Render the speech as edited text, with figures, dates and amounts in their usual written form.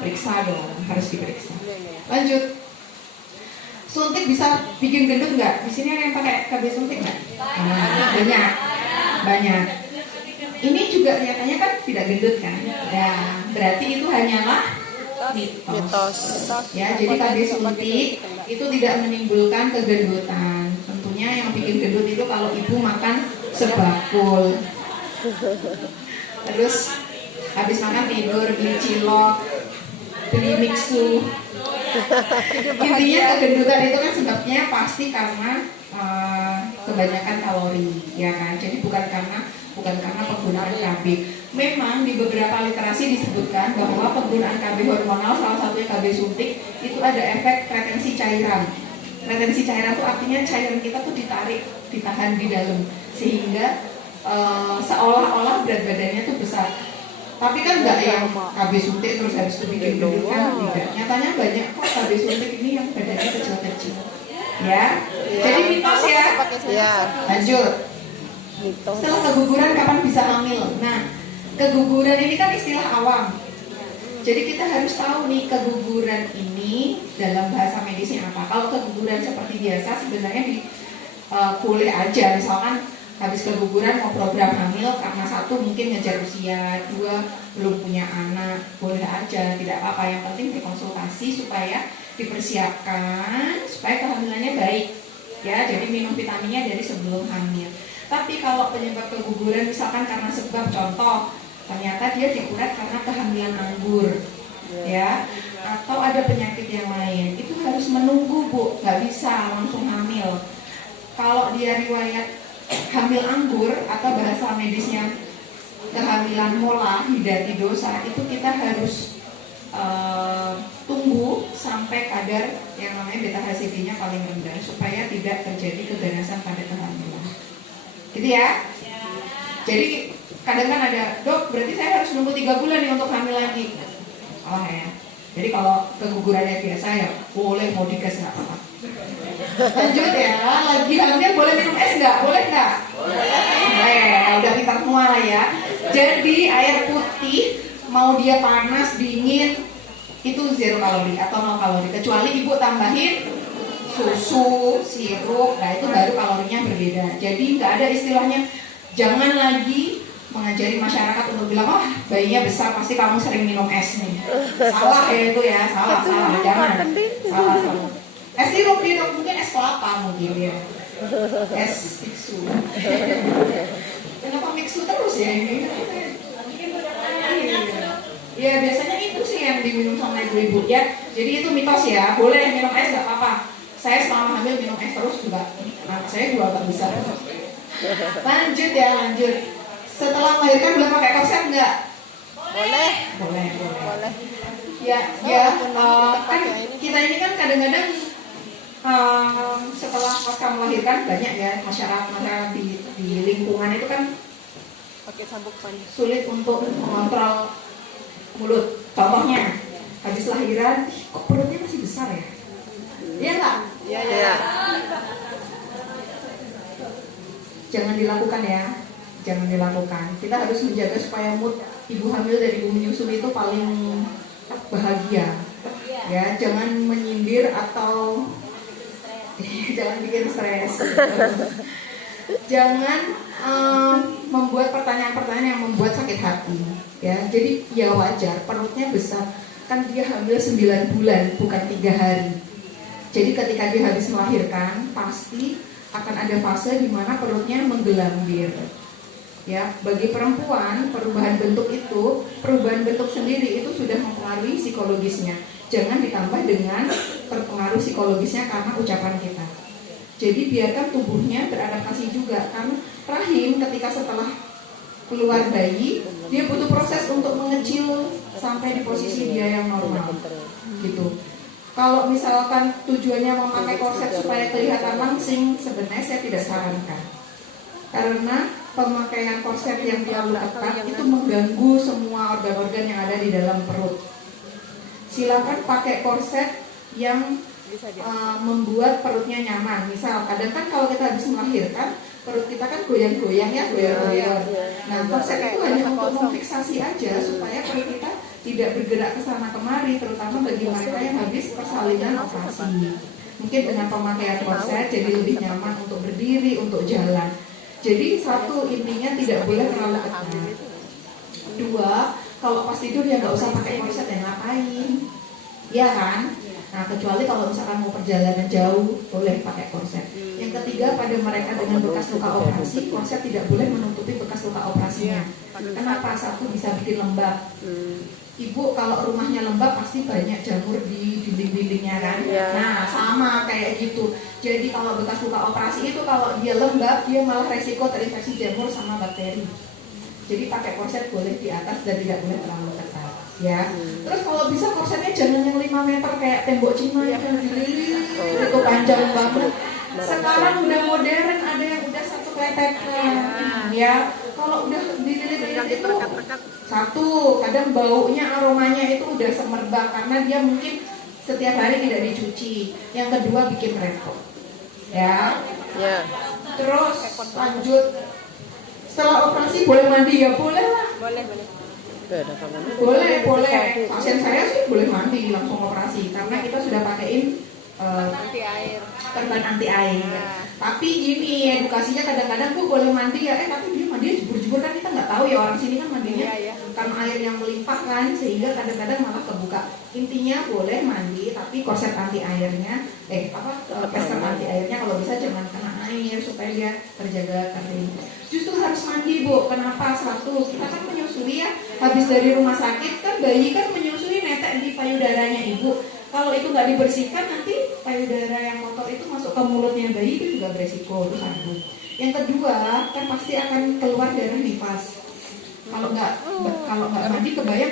periksa dong, harus diperiksa. Lanjut. Suntik bisa bikin gendut nggak? Di sini ada yang pakai KB suntik nggak? Banyak. Ini juga kelihatannya kan tidak gendut kan? Ya, berarti itu hanyalah mitos. Ya, jadi KB suntik itu tidak menimbulkan kegendutan. Tentunya yang bikin gendut itu kalau ibu makan sebakul. Terus habis makan tidur, beli cilok, beli mixu. Intinya kegendutan itu kan sebabnya pasti karena kebanyakan kalori, ya kan? Jadi bukan karena penggunaan KB. Memang di beberapa literasi disebutkan bahwa penggunaan KB hormonal, salah satunya KB suntik, itu ada efek retensi cairan. Retensi cairan itu artinya cairan kita tuh ditahan di dalam, sehingga seolah-olah berat badannya tuh besar. Tapi kan enggak yang KB suntik terus habis itu bikin gendut kan, tidak. Nyatanya banyak kok KB suntik ini yang badannya kecil-kecil. Ya. Jadi mitos ya. Lanjut. Setelah keguguran kapan bisa hamil? Nah, keguguran ini kan istilah awam. Jadi kita harus tahu nih keguguran ini dalam bahasa medisnya apa. Kalau keguguran seperti biasa sebenarnya boleh aja, misalkan habis keguguran mau program hamil karena satu mungkin ngejar usia, dua belum punya anak, boleh aja, tidak apa-apa. Yang penting berkonsultasi supaya dipersiapkan supaya kehamilannya baik. Ya, jadi minum vitaminnya dari sebelum hamil. Tapi kalau penyebab keguguran misalkan karena sebab contoh ternyata dia dikurat karena kehamilan anggur, ya, atau ada penyakit yang lain, itu harus menunggu bu, nggak bisa langsung hamil. Kalau dia riwayat hamil anggur atau bahasa medisnya kehamilan mola hidatidosa, itu kita harus tunggu sampai kadar yang namanya beta HCG-nya paling rendah supaya tidak terjadi keganasan pada kehamilan. Gitu ya. Jadi kadang kan ada, dok berarti saya harus nunggu 3 bulan nih untuk hamil lagi. Oh ya. Jadi kalau kegugurannya biasa ya boleh mau digas nggak apa-apa. Lanjut ya, lagi hamil boleh minum es nggak? Boleh nggak? Boleh. Udah pintar semua lah ya. Jadi air putih mau dia panas dingin itu 0 kalori atau 0 kalori kecuali ibu tambahin susu, sirup, nah itu baru kalorinya berbeda. Jadi nggak ada istilahnya, jangan lagi mengajari masyarakat untuk bilang, wah bayinya besar pasti kamu sering minum es nih. Salah ya itu ya, salah, jangan. Salah. Es sirup dia mungkin es kelapa mungkin ya. Es mixu. Kenapa mixu terus ya ini? Ya biasanya itu sih yang diminum sama ibu-ibu ya. Jadi itu mitos ya, boleh minum es nggak apa-apa. Saya selama hamil minum es terus juga, anak saya juga nggak bisa. Lanjut. Setelah melahirkan boleh pakai korset nggak? Boleh. Ya, kan kita ini kan kadang-kadang setelah pasca melahirkan banyak ya masyarakat di lingkungan itu kan pakai sabuk panas, sulit untuk mengontrol mulut. Contohnya habis lahiran, kok perutnya masih besar ya? Iya nggak? Iya. Jangan dilakukan ya. Kita harus menjaga supaya mood ibu hamil dan ibu menyusui itu paling bahagia. Ya, jangan menyindir atau jangan bikin stres. Jangan membuat pertanyaan-pertanyaan yang membuat sakit hati. Ya, jadi ya wajar perutnya besar. Kan dia hamil 9 bulan bukan 3 hari. Jadi ketika dia habis melahirkan pasti akan ada fase di mana perutnya menggelambir. Ya, bagi perempuan perubahan bentuk sendiri itu sudah mempengaruhi psikologisnya. Jangan ditambah dengan terpengaruh psikologisnya karena ucapan kita. Jadi biarkan tubuhnya beradaptasi juga. Karena rahim ketika setelah keluar bayi, dia butuh proses untuk mengecil sampai di posisi dia yang normal. Gitu. Kalau misalkan tujuannya memakai korset supaya kelihatan langsing, sebenarnya saya tidak sarankan. Karena pemakaian korset yang terlalu ketat itu mengganggu semua organ-organ yang ada di dalam perut. Silakan pakai korset yang membuat perutnya nyaman. Misal, kadang kan kalau kita habis melahirkan, perut kita kan goyang-goyang ya, goyang-goyang. Nah, korset itu hanya untuk memfiksasi aja supaya perut kita tidak bergerak ke sana kemari, terutama bagi mereka yang habis persalinan operasi. Mungkin dengan pemakaian korset jadi lebih nyaman untuk berdiri, untuk jalan. Jadi satu, intinya tidak boleh terlalu ketat. Dua, kalau pas tidur ya nggak usah pakai korset, ya ngapain? Ya kan? Nah, kecuali kalau misalkan mau perjalanan jauh, boleh pakai korset. Yang ketiga, pada mereka dengan bekas luka operasi, korset tidak boleh menutupi bekas luka operasinya. Kenapa? Satu, bisa bikin lembab. Ibu kalau rumahnya lembab pasti banyak jamur di dinding-dindingnya kan. Nah, sama kayak gitu. Jadi kalau bekas luka operasi itu kalau dia lembab, dia malah resiko terinfeksi jamur sama bakteri. Jadi pakai korset boleh di atas dan tidak boleh terlalu ketat, ya. Terus kalau bisa korsetnya jangan yang 5 meter kayak tembok Cina yang itu panjang banget. Sekarang udah modern, ada yang udah 1 kletekan, ya. Kalau udah dililit-lilit itu satu, kadang baunya, aromanya itu udah semerbak karena dia mungkin setiap hari tidak dicuci. Yang kedua bikin repot, ya. Terus lanjut, setelah operasi boleh mandi ya, boleh lah. Boleh. Pasien saya sih boleh mandi langsung operasi karena kita sudah pakein perban anti air. Tapi gini, edukasinya kadang-kadang Bu boleh mandi ya, tapi dia mandi jebur-jebur kan, kita nggak tahu ya, orang sini kan mandinya karena air yang melimpah kan, sehingga kadang-kadang malah kebuka. Intinya boleh mandi, tapi korset anti airnya, plester anti airnya kalau bisa jangan kena air supaya dia terjaga kering. Justru harus mandi Bu, kenapa? Satu, kita kan menyusui ya, habis dari rumah sakit kan bayi kan menyusui, netek di payudaranya ibu. Kalau itu nggak dibersihkan nanti payudara yang kotor itu masuk ke mulutnya bayi, itu juga beresiko, itu satu. Yang kedua kan pasti akan keluar darah nifas. Kalau nggak mandi kebayang